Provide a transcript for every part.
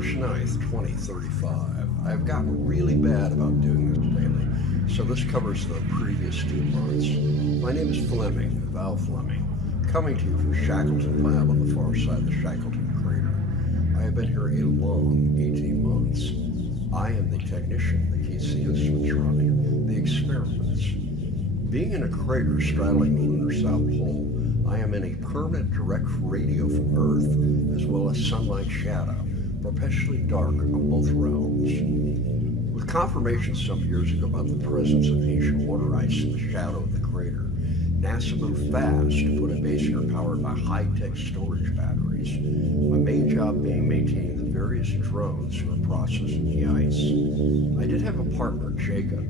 March 9th, 2035. I've gotten really bad about doing this daily, so this covers the previous 2 months. My name is Fleming, Val Fleming, coming to you from Shackleton Lab on the far side of the Shackleton crater. I have been here a long 18 months. I am the technician that keeps the instruments running, the experiments. Being in a crater straddling the lunar South Pole, I am in a permanent direct radio from Earth, as well as sunlight shadow, perpetually dark on both realms. With confirmation some years ago about the presence of ancient water ice in the shadow of the crater, NASA moved fast to put a base here powered by high-tech storage batteries. My main job being maintaining the various drones who are processing the ice. I did have a partner, Jacob,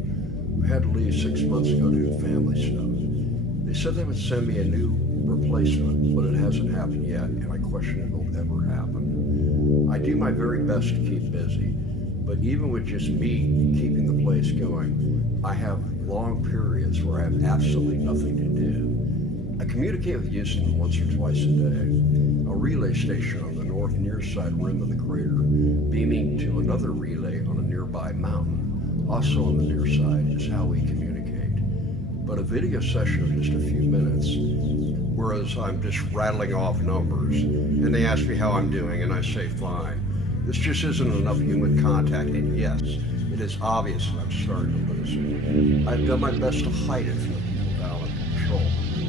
who had to leave 6 months ago due to family stuff. They said they would send me a new replacement, but it hasn't happened yet, and I question if it'll ever happen. I do my very best to keep busy, but even with just me keeping the place going, I have long periods where I have absolutely nothing to do. I communicate with Houston once or twice a day, a relay station on the north near side rim of the crater, beaming to another relay on a nearby mountain, also on the near side, is how we communicate. But a video session of just a few minutes, whereas I'm just rattling off numbers, and they ask me how I'm doing, and I say fine. This just isn't enough human contact, and yes, it is obvious that I'm starting to lose it. I've done my best to hide it from the people down in control,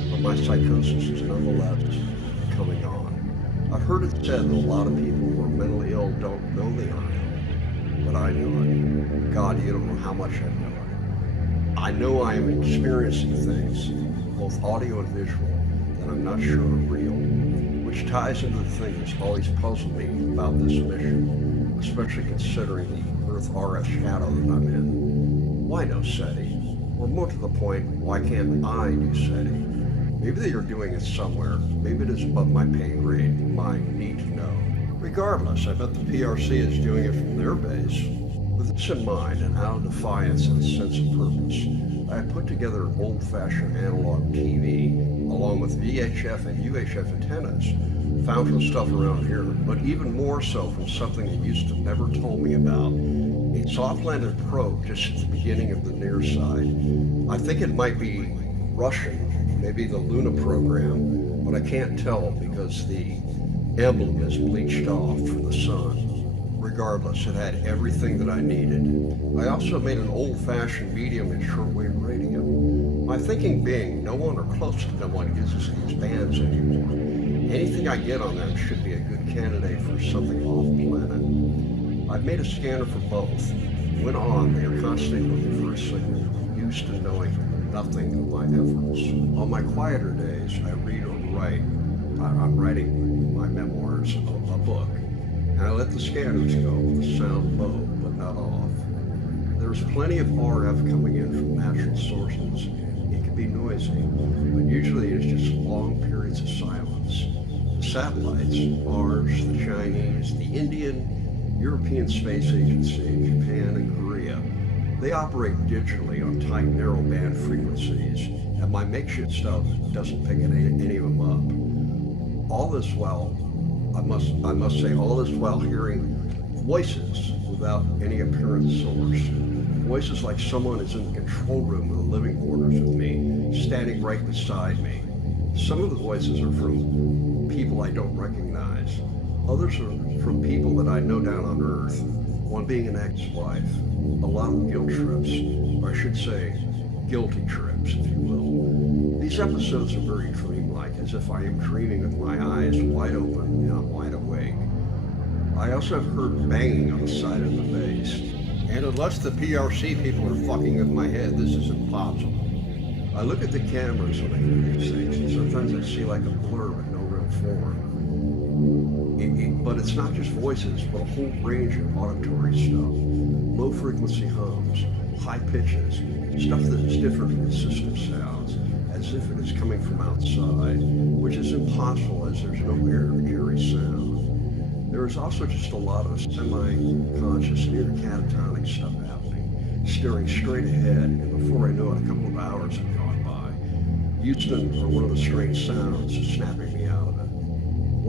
but my psychosis is nonetheless coming on. I've heard it said that a lot of people who are mentally ill don't know they are ill, but I know it. God, you don't know how much I know it. I know I am experiencing things, both audio and visual, that I'm not sure are real, which ties into the thing that's always puzzled me about this mission, especially considering the Earth RF shadow that I'm in. Why no S.E.T.I? Or more to the point, why can't I do S.E.T.I? Maybe they are doing it somewhere. Maybe it is above my pay grade, my need to know. Regardless, I bet the PRC is doing it from their base. With this in mind, and out of defiance and a sense of purpose, I have put together an old-fashioned analog TV, along with VHF and UHF antennas, found from stuff around here, but even more so from something that used to never told me about, a soft-landed probe just at the beginning of the near side. I think it might be Russian, maybe the Luna program, but I can't tell because the emblem is bleached off from the sun. Regardless, it had everything that I needed. I also made an old-fashioned medium and shortwave radio. My thinking being, no one or close to no one uses these bands anymore. Anything I get on them should be a good candidate for something off-planet. I've made a scanner for both. When on, they are constantly looking for a signal, used to knowing nothing of my efforts. On my quieter days, I read or write. I'm writing my memoirs, a book. And I let the scanners go with the sound low, but not off. There's plenty of RF coming in from natural sources. It can be noisy, but usually it is just long periods of silence. The satellites, Mars, the Chinese, the Indian, European Space Agency, Japan, and Korea, they operate digitally on tight, narrow band frequencies, and my makeshift stuff doesn't pick any of them up. All this while, I must say, all this while hearing voices without any apparent source. Voices like someone is in the control room of the living quarters with me, standing right beside me. Some of the voices are from people I don't recognize. Others are from people that I know down on Earth, one being an ex-wife. A lot of guilt trips, or I should say, guilty trips, if you will. These episodes are very dreamlike, as if I am dreaming with my eyes wide open and I'm wide awake. I also have heard banging on the side of the base, and unless the PRC people are fucking with my head, this is impossible. I look at the cameras when I hear these things, and sometimes I see like a blur with no real form. But it's not just voices, but a whole range of auditory stuff. Low frequency hums, high pitches, stuff that is different from the system sounds, as if it is coming from outside, which is impossible as there's no air to carry sound. There is also just a lot of semi-conscious, near catatonic stuff happening, staring straight ahead, and before I know it, a couple of hours have gone by. Houston, or one of the strange sounds, is snapping me out of it.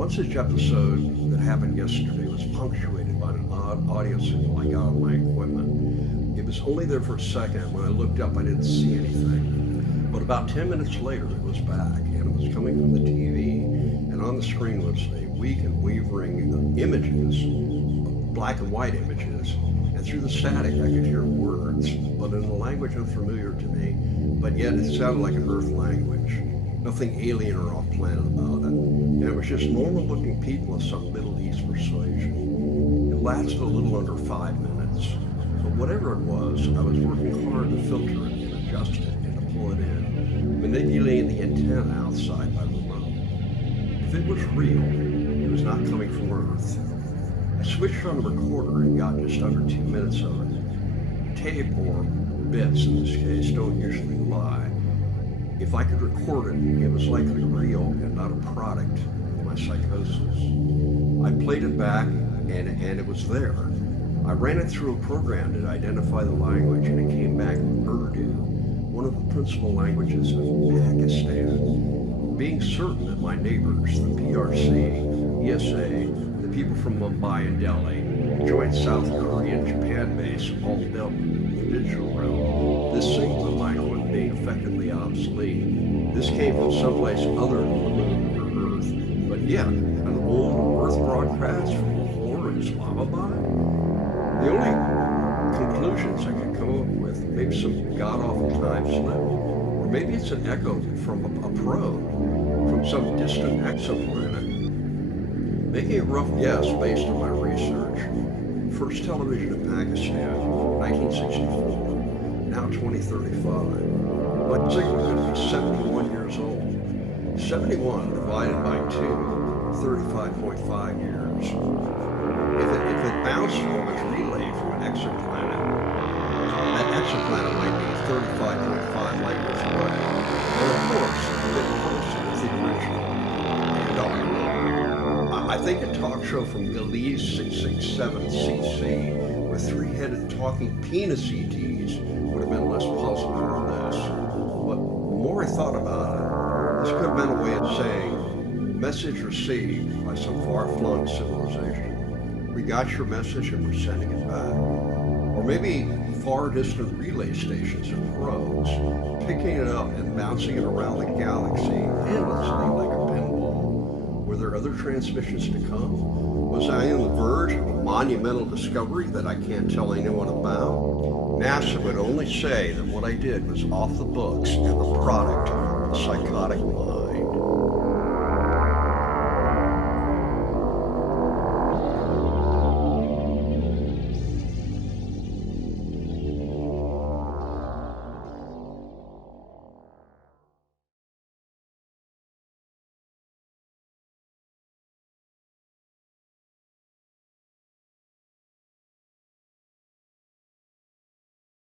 One such episode that happened yesterday was punctuated by an odd audio signal I got on my equipment. It was only there for a second. When I looked up, I didn't see anything. But about 10 minutes later, it was back, and it was coming from the TV, and on the screen was a weak and wavering images, black and white images, and through the static I could hear words, but in a language unfamiliar to me, but yet it sounded like an Earth language. Nothing alien or off-planet about it. And it was just normal-looking people of some Middle East persuasion. It lasted a little under 5 minutes. But whatever it was, I was working hard to filter it and adjust it and to pull it in, manipulating the antenna outside my remote. If it was real, it was not coming from Earth. I switched on the recorder and got just under 2 minutes of it. Tape, or bits in this case, don't usually lie. If I could record it, it was likely real and not a product of my psychosis. I played it back, and it was there. I ran it through a program to identify the language, and it came back Urdu, one of the principal languages of Pakistan. Being certain that my neighbors, the PRC, ESA, the people from Mumbai and Delhi, joint South Korea and Japan base, all dealt with the digital realm, this singular language being effectively obsolete. This came from someplace other than the moon or Earth, but yet an old Earth broadcast from Lahore and Islamabad? The only conclusions I could come up with, maybe some god-awful time slip, or maybe it's an echo from a probe from some distant exoplanet. Making a rough guess based on my research, first television in Pakistan, 1964, now 2035. My signal could be 71 years old. 71 divided by 2, 35.5 years. If it bounced from its relay from an exoplanet, that exoplanet might be 35.5 light years away. And of course, a bit closer to the original. And I think a talk show from Belize 667cc with 3-headed talking penis ETs would have been less puzzling than this. But the more I thought about it, this could have been a way of saying, message received by some far-flung civilization. We got your message and we're sending it back. Or maybe far distant relay stations and probes, picking it up and bouncing it around the galaxy endlessly like a pinball. Were there other transmissions to come? Was I on the verge of a monumental discovery that I can't tell anyone about? NASA would only say that what I did was off the books and the product of a psychotic mind.